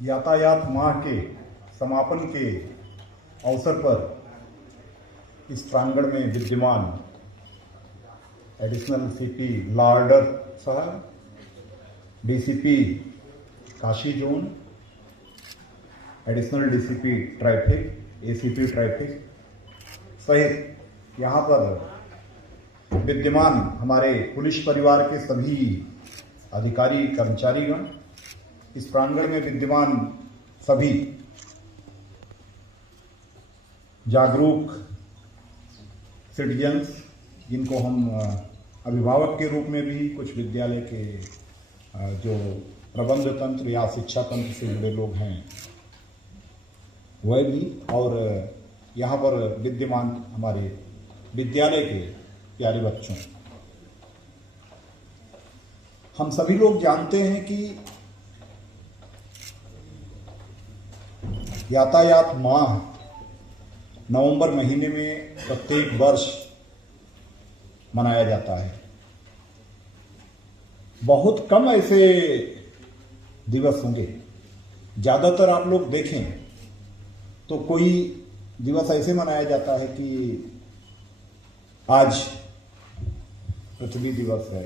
यातायात माह के समापन के अवसर पर इस प्रांगण में विद्यमान एडिशनल सीपी लॉ ऑर्डर साहब, DCP Kashi zone, additional DCP traffic, ACP traffic सहित यहाँ पर विद्यमान हमारे पुलिस परिवार के सभी अधिकारी कर्मचारीगण, इस प्रांगण में विद्यमान सभी जागरूक सिटीजन्स, जिनको हम अभिभावक के रूप में भी, कुछ विद्यालय के जो प्रबंध तंत्र या शिक्षा तंत्र से जुड़े लोग हैं वह भी, और यहाँ पर विद्यमान हमारे विद्यालय के प्यारे बच्चों, हम सभी लोग जानते हैं कि यातायात माह नवंबर महीने में प्रत्येक वर्ष मनाया जाता है। बहुत कम ऐसे दिवस होंगे, ज्यादातर आप लोग देखें तो कोई दिवस ऐसे मनाया जाता है कि आज पृथ्वी दिवस है,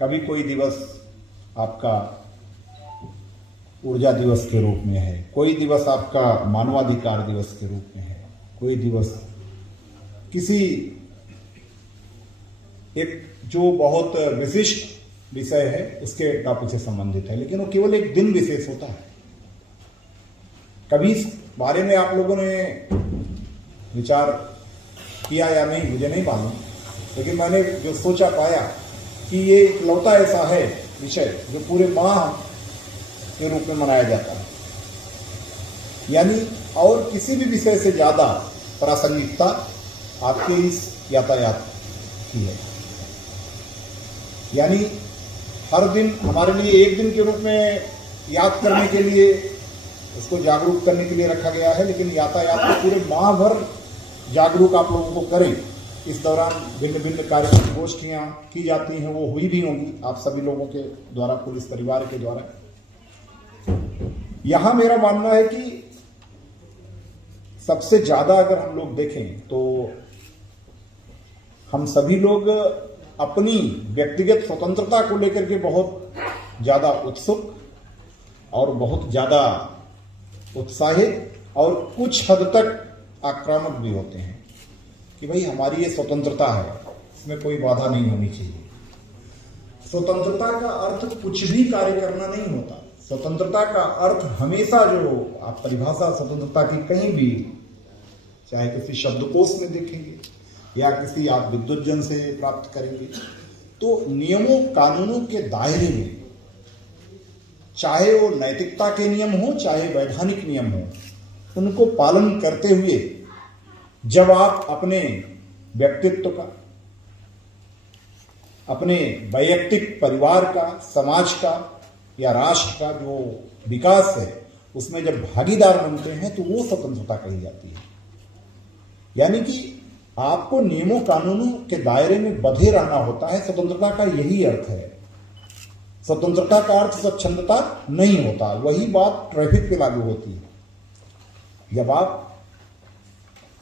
कभी कोई दिवस आपका ऊर्जा दिवस के रूप में है, कोई दिवस आपका मानवाधिकार दिवस के रूप में है, कोई दिवस किसी एक जो बहुत विशिष्ट विषय है उसके टॉपिक से संबंधित है, लेकिन वो केवल एक दिन विशेष होता है। कभी इस बारे में आप लोगों ने विचार किया या नहीं मुझे नहीं मालूम, लेकिन मैंने जो सोचा पाया कि ये इकलौता ऐसा है विषय जो पूरे माह के रूप में मनाया जाता है, यानी और किसी भी विषय से ज्यादा प्रासंगिकता आपके इस यातायात की है। यानी हर दिन हमारे लिए एक दिन के रूप में याद करने के लिए, उसको जागरूक करने के लिए रखा गया है, लेकिन यातायात को पूरे माह भर जागरूक आप लोगों को करें। इस दौरान भिन्न भिन्न कार्यक्रम गोष्ठियां की जाती हैं, वो हुई भी होंगी आप सभी लोगों के द्वारा, पुलिस परिवार के द्वारा। यहां मेरा मानना है कि सबसे ज्यादा अगर हम लोग देखें तो हम सभी लोग अपनी व्यक्तिगत स्वतंत्रता को लेकर के बहुत ज्यादा उत्सुक और बहुत ज्यादा उत्साहित और कुछ हद तक आक्रामक भी होते हैं कि भाई हमारी ये स्वतंत्रता है, इसमें कोई बाधा नहीं होनी चाहिए। स्वतंत्रता का अर्थ कुछ भी कार्य करना नहीं होता। स्वतंत्रता का अर्थ हमेशा, जो आप परिभाषा स्वतंत्रता की कहीं भी, चाहे किसी शब्दकोश में देखेंगे या किसी आप विद्वज्जन से प्राप्त करेंगे, तो नियमों कानूनों के दायरे में, चाहे वो नैतिकता के नियम हो चाहे वैधानिक नियम हो, उनको पालन करते हुए जब आप अपने व्यक्तित्व का, अपने वैयक्तिक परिवार का, समाज का या राष्ट्र का जो विकास है उसमें जब भागीदार बनते हैं तो वो स्वतंत्रता कही जाती है। यानी कि आपको नियमों कानूनों के दायरे में बंधे रहना होता है। स्वतंत्रता का यही अर्थ है। स्वतंत्रता का अर्थ स्वच्छंदता नहीं होता। वही बात ट्रैफिक पे लागू होती है। जब आप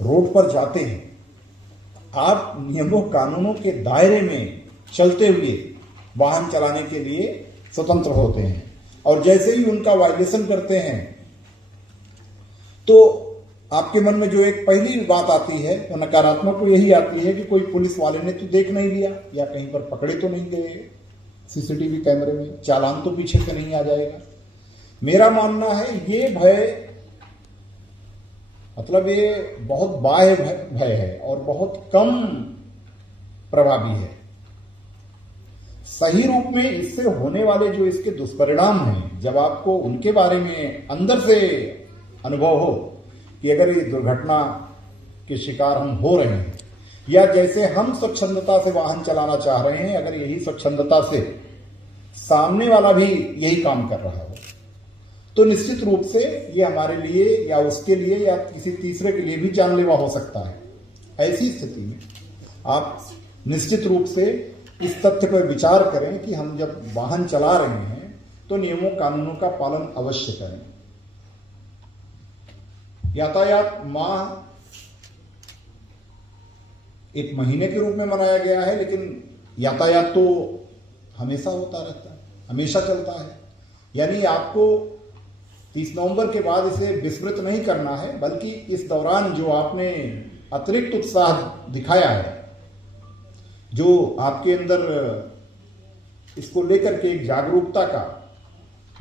रोड पर जाते हैं, आप नियमों कानूनों के दायरे में चलते हुए वाहन चलाने के लिए स्वतंत्र होते हैं, और जैसे ही उनका वायलेशन करते हैं तो आपके मन में जो एक पहली बात आती है वो नकारात्मक को यही आती है कि कोई पुलिस वाले ने तो देख नहीं लिया, या कहीं पर पकड़े तो नहीं गए सीसीटीवी कैमरे में, चालान तो पीछे से नहीं आ जाएगा। मेरा मानना है ये भय, मतलब ये बहुत बाह्य भय है और बहुत कम प्रभावी है। सही रूप में इससे होने वाले जो इसके दुष्परिणाम हैं, जब आपको उनके बारे में अंदर से अनुभव हो कि अगर ये दुर्घटना के शिकार हम हो रहे हैं, या जैसे हम स्वच्छंदता से वाहन चलाना चाह रहे हैं, अगर यही स्वच्छंदता से सामने वाला भी यही काम कर रहा हो, तो निश्चित रूप से ये हमारे लिए या उसके लिए या किसी तीसरे के लिए भी जानलेवा हो सकता है। ऐसी स्थिति में आप निश्चित रूप से इस तथ्य पर विचार करें कि हम जब वाहन चला रहे हैं तो नियमों कानूनों का पालन अवश्य करें। यातायात माह एक महीने के रूप में मनाया गया है, लेकिन यातायात तो हमेशा होता रहता है, हमेशा चलता है। यानी आपको 30 नवंबर के बाद इसे विस्मृत नहीं करना है, बल्कि इस दौरान जो आपने अतिरिक्त उत्साह दिखाया है, जो आपके अंदर इसको लेकर के एक जागरूकता का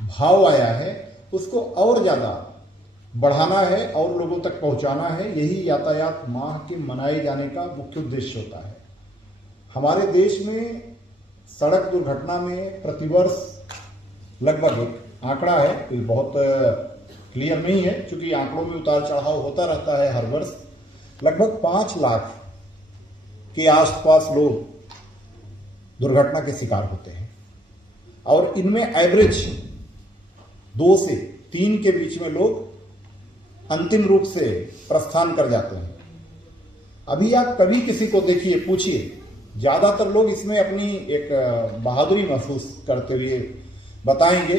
भाव आया है, उसको और ज्यादा बढ़ाना है और लोगों तक पहुंचाना है। यही यातायात माह के मनाए जाने का मुख्य उद्देश्य होता है। हमारे देश में सड़क दुर्घटना में प्रतिवर्ष लगभग एक आंकड़ा है, कोई बहुत क्लियर नहीं है क्योंकि आंकड़ों में उतार चढ़ाव होता रहता है हर वर्ष, लगभग 5 लाख के आसपास लोग दुर्घटना के शिकार होते हैं और इनमें एवरेज 2 से 3 के बीच में लोग अंतिम रूप से प्रस्थान कर जाते हैं। अभी आप कभी किसी को देखिए, पूछिए, ज्यादातर लोग इसमें अपनी एक बहादुरी महसूस करते हुए बताएंगे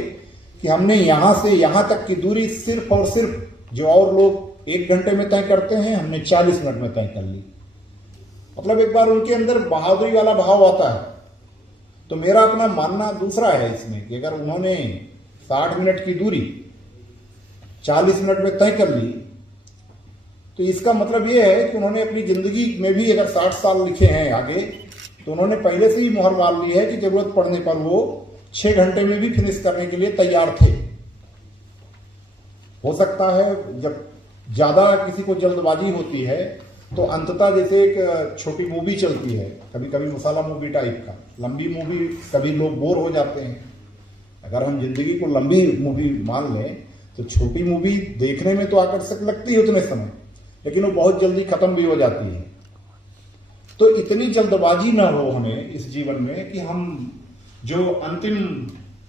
कि हमने यहां से यहां तक की दूरी सिर्फ और सिर्फ जो और लोग 1 घंटे में तय करते हैं, हमने 40 मिनट में तय कर ली। मतलब एक बार उनके अंदर बहादुरी वाला भाव आता है। तो मेरा अपना मानना दूसरा है इसमें कि अगर उन्होंने 60 मिनट की दूरी 40 मिनट में तय कर ली, तो इसका मतलब यह है कि उन्होंने अपनी जिंदगी में भी अगर 60 साल लिखे हैं आगे, तो उन्होंने पहले से ही मोहर मार ली है कि जरूरत पड़ने पर वो 6 घंटे में भी फिनिश करने के लिए तैयार थे। हो सकता है जब ज्यादा किसी को जल्दबाजी होती है तो अंततः जैसे एक छोटी मूवी चलती है, कभी कभी मसाला मूवी टाइप का, लंबी मूवी कभी लोग बोर हो जाते हैं। अगर हम जिंदगी को लंबी मूवी मान लें तो छोटी मूवी देखने में तो आकर्षक लगती है उतने समय, लेकिन वो बहुत जल्दी खत्म भी हो जाती है। तो इतनी जल्दबाजी ना हो हमें इस जीवन में कि हम जो अंतिम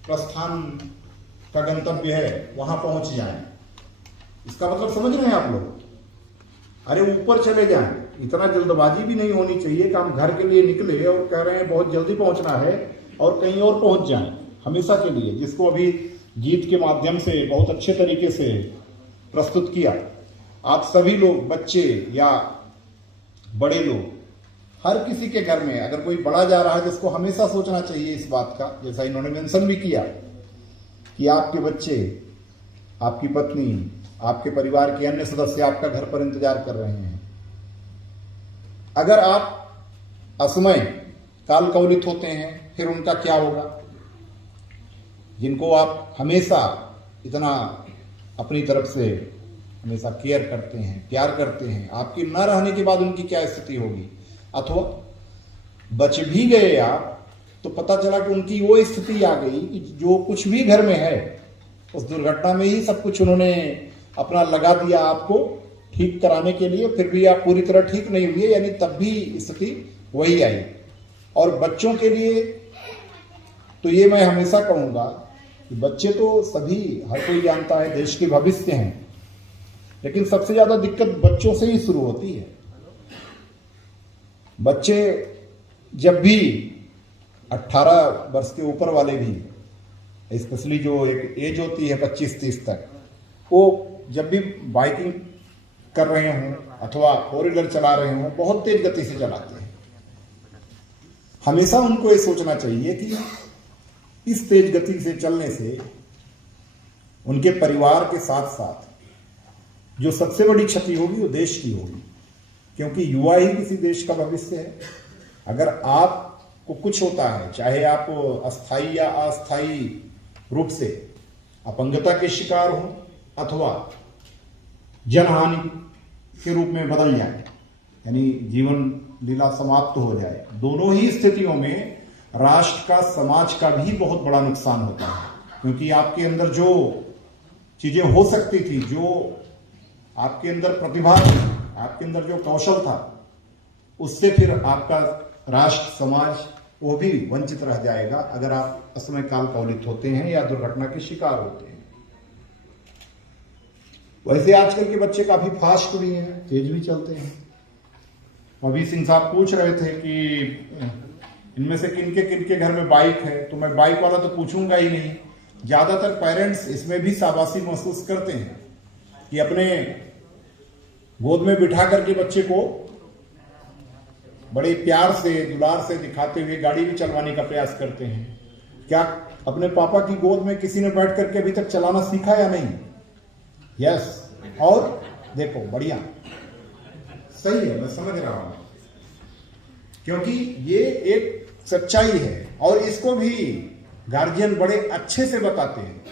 प्रस्थान का गंतव्य है वहां पहुंच जाएं। इसका मतलब समझ रहे हैं आप लोग? अरे ऊपर चले जाएं, इतना जल्दबाजी भी नहीं होनी चाहिए कि हम घर के लिए निकले और कह रहे हैं बहुत जल्दी पहुंचना है और कहीं और पहुंच जाएं हमेशा के लिए, जिसको अभी गीत के माध्यम से बहुत अच्छे तरीके से प्रस्तुत किया। आप सभी लोग, बच्चे या बड़े लोग, हर किसी के घर में अगर कोई बड़ा जा रहा है तो उसको हमेशा सोचना चाहिए इस बात का, जैसा इन्होंने मेंशन भी किया, कि आपके बच्चे, आपकी पत्नी, आपके परिवार के अन्य सदस्य आपका घर पर इंतजार कर रहे हैं। अगर आप असमय काल कवलित होते हैं फिर उनका क्या होगा? जिनको आप हमेशा इतना अपनी तरफ से हमेशा केयर करते हैं, प्यार करते हैं, आपकी न रहने के बाद उनकी क्या स्थिति होगी? अथवा बच भी गए आप तो पता चला कि उनकी वो स्थिति आ गई कि जो कुछ भी घर में है उस दुर्घटना में ही सब कुछ उन्होंने अपना लगा दिया आपको ठीक कराने के लिए, फिर भी आप पूरी तरह ठीक नहीं हुए, यानी तब भी स्थिति वही आई। और बच्चों के लिए तो ये मैं हमेशा कहूंगा कि बच्चे तो सभी, हर कोई जानता है, देश के भविष्य हैं, लेकिन सबसे ज्यादा दिक्कत बच्चों से ही शुरू होती है। बच्चे जब भी 18 वर्ष के ऊपर वाले भी, स्पेशली जो एक एज होती है 25-30 तक, वो जब भी बाइकिंग कर रहे हों अथवा 4 व्हीलर चला रहे हों, बहुत तेज गति से चलाते हैं। हमेशा उनको ये सोचना चाहिए कि इस तेज गति से चलने से उनके परिवार के साथ साथ जो सबसे बड़ी क्षति होगी वो देश की होगी, क्योंकि युवा ही किसी देश का भविष्य है। अगर आपको कुछ होता है, चाहे आप अस्थायी या अस्थायी रूप से अपंगता के शिकार हो अथवा जनहानि के रूप में बदल जाए, यानी जीवन लीला समाप्त हो जाए, दोनों ही स्थितियों में राष्ट्र का, समाज का भी बहुत बड़ा नुकसान होता है। क्योंकि आपके अंदर जो चीजें हो सकती थी, जो आपके अंदर प्रतिभा थी, आपके अंदर जो कौशल था, उससे फिर आपका राष्ट्र, समाज वो भी वंचित रह जाएगा अगर आप असमय काल कवलित होते हैं या दुर्घटना के शिकार होते हैं। वैसे आजकल के बच्चे काफी फास्ट भी हैं, तेज भी चलते हैं। अभी सिंह साहब पूछ रहे थे कि इनमें से किनके घर में बाइक है, तो मैं बाइक वाला तो पूछूंगा ही नहीं। ज्यादातर पेरेंट्स इसमें भी शाबाशी महसूस करते हैं कि अपने गोद में बिठा करके बच्चे को बड़े प्यार से दुलार से दिखाते हुए गाड़ी भी चलवाने का प्रयास करते हैं। क्या अपने पापा की गोद में किसी ने बैठ करके अभी तक चलाना सीखा या नहीं? यस। और देखो बढ़िया, सही है, मैं समझ रहा हूं, क्योंकि ये एक सच्चाई है और इसको भी गार्जियन बड़े अच्छे से बताते हैं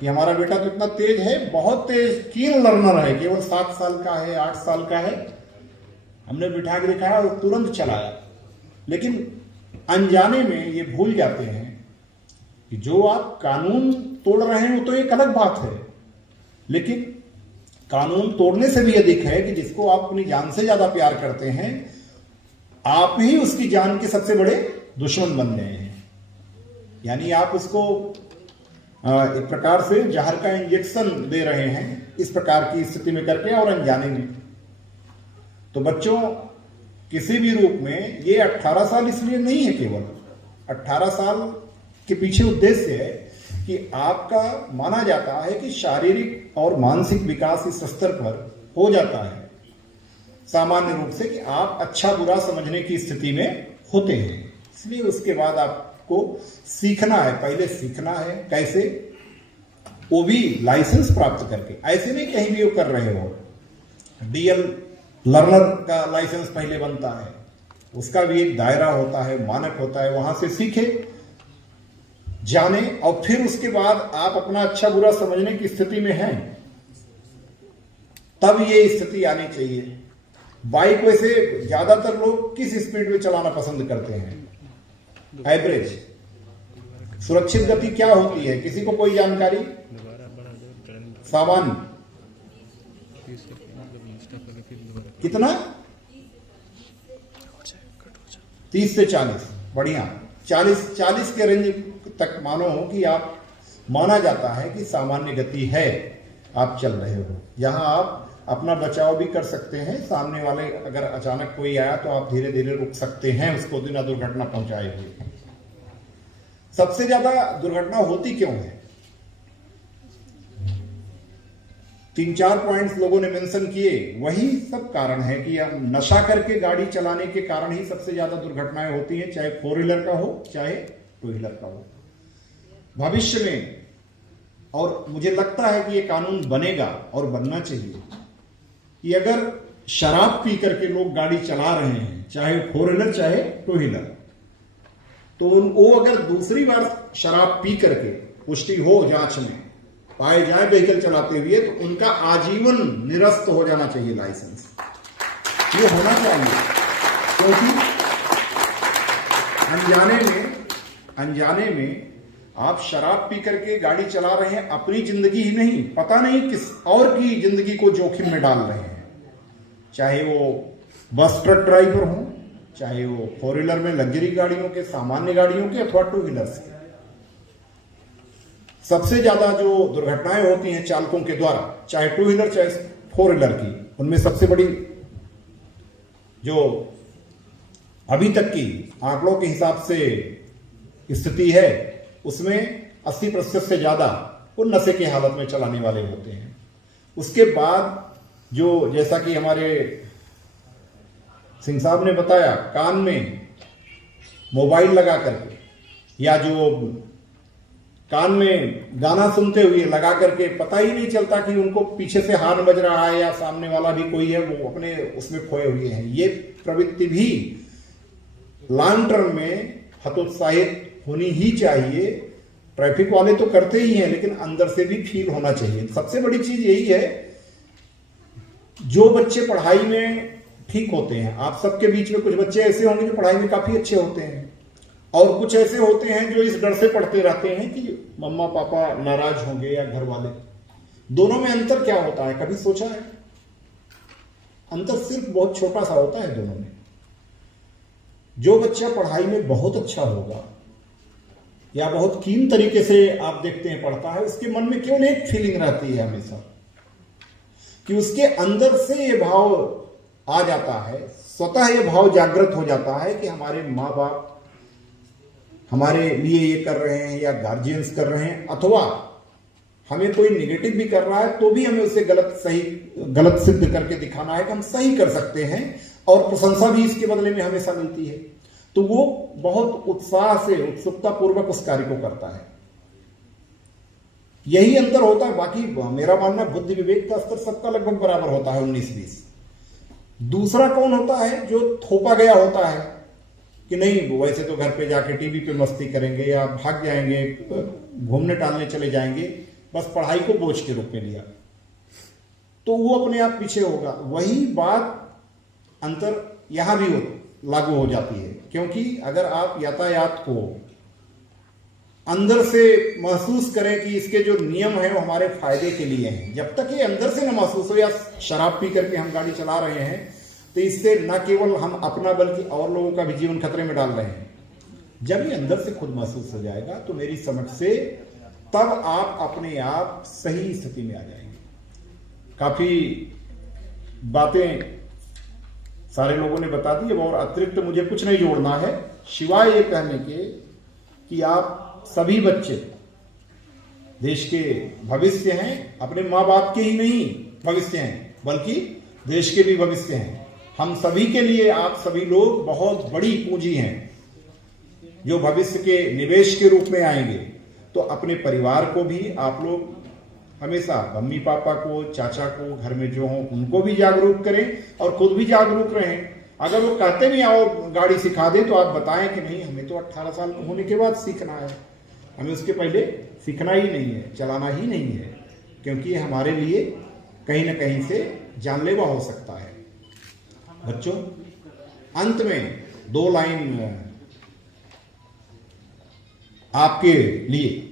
कि हमारा बेटा तो इतना तेज है, बहुत तेज कीन लर्नर है, केवल 7 साल का है, 8 साल का है, हमने बिठा के दिखाया और तुरंत चलाया। लेकिन अनजाने में ये भूल जाते हैं कि जो आप कानून तोड़ रहे हैं वो तो एक अलग बात है, लेकिन कानून तोड़ने से भी अधिक है कि जिसको आप अपनी जान से ज्यादा प्यार करते हैं, आप ही उसकी जान के सबसे बड़े दुश्मन बन गए हैं। यानी आप उसको एक प्रकार से जहर का इंजेक्शन दे रहे हैं इस प्रकार की स्थिति में करके और अनजाने में। तो बच्चों किसी भी रूप में ये 18 साल इसलिए नहीं है, केवल 18 साल के पीछे उद्देश्य है कि आपका माना जाता है कि शारीरिक और मानसिक विकास इस स्तर पर हो जाता है सामान्य रूप से कि आप अच्छा बुरा समझने की स्थिति में होते हैं। इसलिए उसके बाद आपको सीखना है, पहले सीखना है कैसे, वो भी लाइसेंस प्राप्त करके। ऐसे नहीं कहीं भी वो कर रहे हो, डीएल लर्नर का लाइसेंस पहले बनता है, उसका भी एक दायरा होता है, मानक होता है, वहां से सीखे जाने और फिर उसके बाद आप अपना अच्छा बुरा समझने की स्थिति में हैं, तब ये स्थिति आनी चाहिए। बाइक वैसे ज्यादातर लोग किस स्पीड में चलाना पसंद करते हैं? एवरेज। सुरक्षित गति क्या होती है, किसी को कोई जानकारी? सामान्य कितना? 30 से 40। बढ़िया, 40 के रेंज तक मानो कि आप माना जाता है कि सामान्य गति है, आप चल रहे हो। यहां आप अपना बचाव भी कर सकते हैं, सामने वाले अगर अचानक कोई आया तो आप धीरे धीरे रुक सकते हैं, उसको बिना दुर्घटना पहुंचाए हुए। सबसे ज्यादा दुर्घटना होती क्यों है? 3-4 पॉइंट्स लोगों ने मेंशन किए, वही सब कारण है कि हम नशा करके गाड़ी चलाने के कारण ही सबसे ज्यादा दुर्घटनाएं होती हैं, चाहे 4 व्हीलर का हो चाहे 2 व्हीलर का हो। भविष्य में, और मुझे लगता है कि ये कानून बनेगा और बनना चाहिए कि अगर शराब पी करके लोग गाड़ी चला रहे हैं, चाहे 4 व्हीलर चाहे 2 व्हीलर, तो वो अगर दूसरी बार शराब पी करके पुष्टि हो, जांच में पाए जाए व्हीकल चलाते हुए, तो उनका आजीवन निरस्त हो जाना चाहिए लाइसेंस। ये होना चाहिए, क्योंकि अनजाने में आप शराब पी करके गाड़ी चला रहे हैं, अपनी जिंदगी ही नहीं, पता नहीं किस और की जिंदगी को जोखिम में डाल रहे हैं, चाहे वो बस ट्रक ड्राइवर हो, चाहे वो 4 व्हीलर में लग्जरी गाड़ियों के, सामान्य गाड़ियों के, अथवा 2 व्हीलर से। सबसे ज्यादा जो दुर्घटनाएं होती हैं चालकों के द्वारा, चाहे 2 व्हीलर चाहे 4 व्हीलर की, उनमें सबसे बड़ी जो अभी तक की आंकड़ों के हिसाब से स्थिति है, उसमें 80% से ज्यादा वो नशे की हालत में चलाने वाले होते हैं। उसके बाद जो, जैसा कि हमारे सिंह साहब ने बताया, कान में मोबाइल लगा करके या जो कान में गाना सुनते हुए लगा करके, पता ही नहीं चलता कि उनको पीछे से हॉर्न बज रहा है या सामने वाला भी कोई है, वो अपने उसमें खोए हुए हैं। ये प्रवृत्ति भी लॉन्ग टर्म में हतोत्साहित होनी ही चाहिए। ट्रैफिक वाले तो करते ही हैं, लेकिन अंदर से भी फील होना चाहिए। सबसे बड़ी चीज यही है, जो बच्चे पढ़ाई में ठीक होते हैं, आप सबके बीच में कुछ बच्चे ऐसे होंगे जो पढ़ाई में काफी अच्छे होते हैं, और कुछ ऐसे होते हैं जो इस डर से पढ़ते रहते हैं कि मम्मा पापा नाराज होंगे या घर वाले। दोनों में अंतर क्या होता है, कभी सोचा है? अंतर सिर्फ बहुत छोटा सा होता है दोनों में। जो बच्चा पढ़ाई में बहुत अच्छा होगा या बहुत कीम तरीके से आप देखते हैं पढ़ता है, उसके मन में केवल एक फीलिंग रहती है हमेशा, कि उसके अंदर से ये भाव आ जाता है, स्वतः ये भाव जागृत हो जाता है कि हमारे माँ बाप हमारे लिए ये कर रहे हैं या गार्जियंस कर रहे हैं, अथवा हमें कोई निगेटिव भी कर रहा है तो भी हमें उसे गलत सिद्ध करके दिखाना है कि हम सही कर सकते हैं, और प्रशंसा भी इसके बदले में हमेशा मिलती है। तो वो बहुत उत्साह से, उत्सुकता पूर्वक उस कार्य को करता है। यही अंतर होता है। बाकी मेरा मानना बुद्धि विवेक का स्तर सबका लगभग बराबर होता है, 19-20। दूसरा कौन होता है? जो थोपा गया होता है कि नहीं वैसे तो घर पे जाके टीवी पे मस्ती करेंगे या भाग जाएंगे, घूमने टहलने चले जाएंगे, बस पढ़ाई को बोझ के रूप में लिया, तो वो अपने आप पीछे होगा। वही बात अंतर यहां भी लागू हो जाती है, क्योंकि अगर आप यातायात को अंदर से महसूस करें कि इसके जो नियम हैं वो हमारे फायदे के लिए हैं, जब तक ये अंदर से न महसूस हो, या शराब पी करके हम गाड़ी चला रहे हैं तो इससे न केवल हम अपना बल्कि और लोगों का भी जीवन खतरे में डाल रहे हैं। जब ये अंदर से खुद महसूस हो जाएगा तो मेरी समझ से तब आप अपने आप सही स्थिति में आ जाएंगे। काफी बातें सारे लोगों ने बता दी, और अतिरिक्त मुझे कुछ नहीं जोड़ना है, सिवाय ये कहने के कि आप सभी बच्चे देश के भविष्य हैं, अपने माँ बाप के ही नहीं भविष्य हैं बल्कि देश के भी भविष्य हैं। हम सभी के लिए आप सभी लोग बहुत बड़ी पूंजी हैं जो भविष्य के निवेश के रूप में आएंगे। तो अपने परिवार को भी आप लोग हमेशा मम्मी पापा को, चाचा को, घर में जो हों उनको भी जागरूक करें और खुद भी जागरूक रहें। अगर वो कहते भी आओ गाड़ी सिखा दे तो आप बताएं कि नहीं, हमें तो 18 साल होने के बाद सीखना है, हमें उसके पहले सीखना ही नहीं है, चलाना ही नहीं है, क्योंकि ये हमारे लिए कहीं ना कहीं से जानलेवा हो सकता है। बच्चों, अंत में 2 लाइन आपके लिए,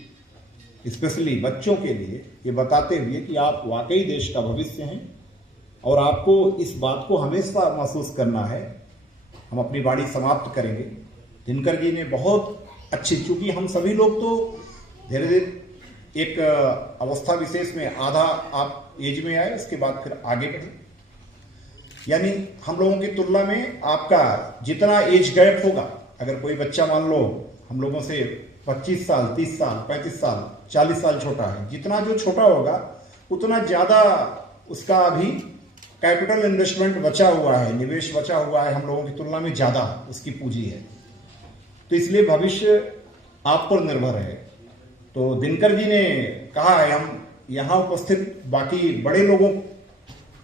स्पेशली बच्चों के लिए ये बताते हुए कि आप वाकई देश का भविष्य हैं और आपको इस बात को हमेशा महसूस करना है। हम अपनी वाणी समाप्त करेंगे। दिनकर जी ने बहुत अच्छी, चूंकि हम सभी लोग तो धीरे धीरे एक अवस्था विशेष में, आधा आप एज में आए, उसके बाद फिर आगे बढ़े, यानी हम लोगों की तुलना में आपका जितना एज गैप होगा, अगर कोई बच्चा मान लो हम लोगों से 25 साल, 30 साल, 35 साल, 40 साल छोटा है, जितना जो छोटा होगा उतना ज्यादा उसका अभी कैपिटल इन्वेस्टमेंट बचा हुआ है, निवेश बचा हुआ है, हम लोगों की तुलना में ज्यादा उसकी पूंजी है। तो इसलिए भविष्य आप पर निर्भर है। तो दिनकर जी ने कहा है, हम यहां उपस्थित बाकी बड़े लोगों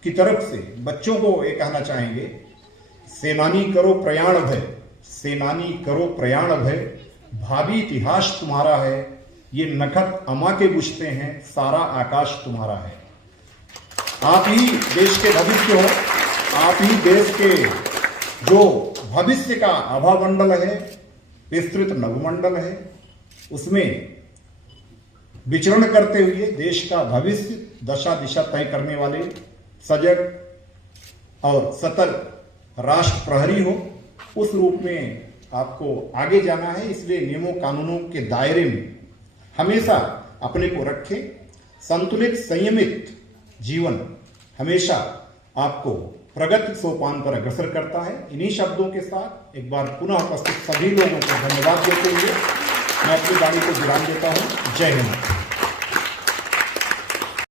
की तरफ से बच्चों को ये कहना चाहेंगे, सेनानी करो प्रयाण भय, सेनानी करो प्रयाण भय, भावी इतिहास तुम्हारा है, ये नखत अमा के बुझते हैं, सारा आकाश तुम्हारा है। आप ही देश के भविष्य हो, आप ही देश के जो भविष्य का आभामंडल है, विस्तृत नभमंडल है, उसमें विचरण करते हुए देश का भविष्य दशा दिशा तय करने वाले सजग और सतर्क राष्ट्र प्रहरी हो, उस रूप में आपको आगे जाना है। इसलिए नियमों कानूनों के दायरे में हमेशा अपने को रखें। संतुलित संयमित जीवन हमेशा आपको प्रगति सोपान पर अग्रसर करता है। इन्हीं शब्दों के साथ एक बार पुनः उपस्थित सभी लोगों को धन्यवाद देते हुए मैं अपनी वाणी को विराम देता हूं। जय हिंद।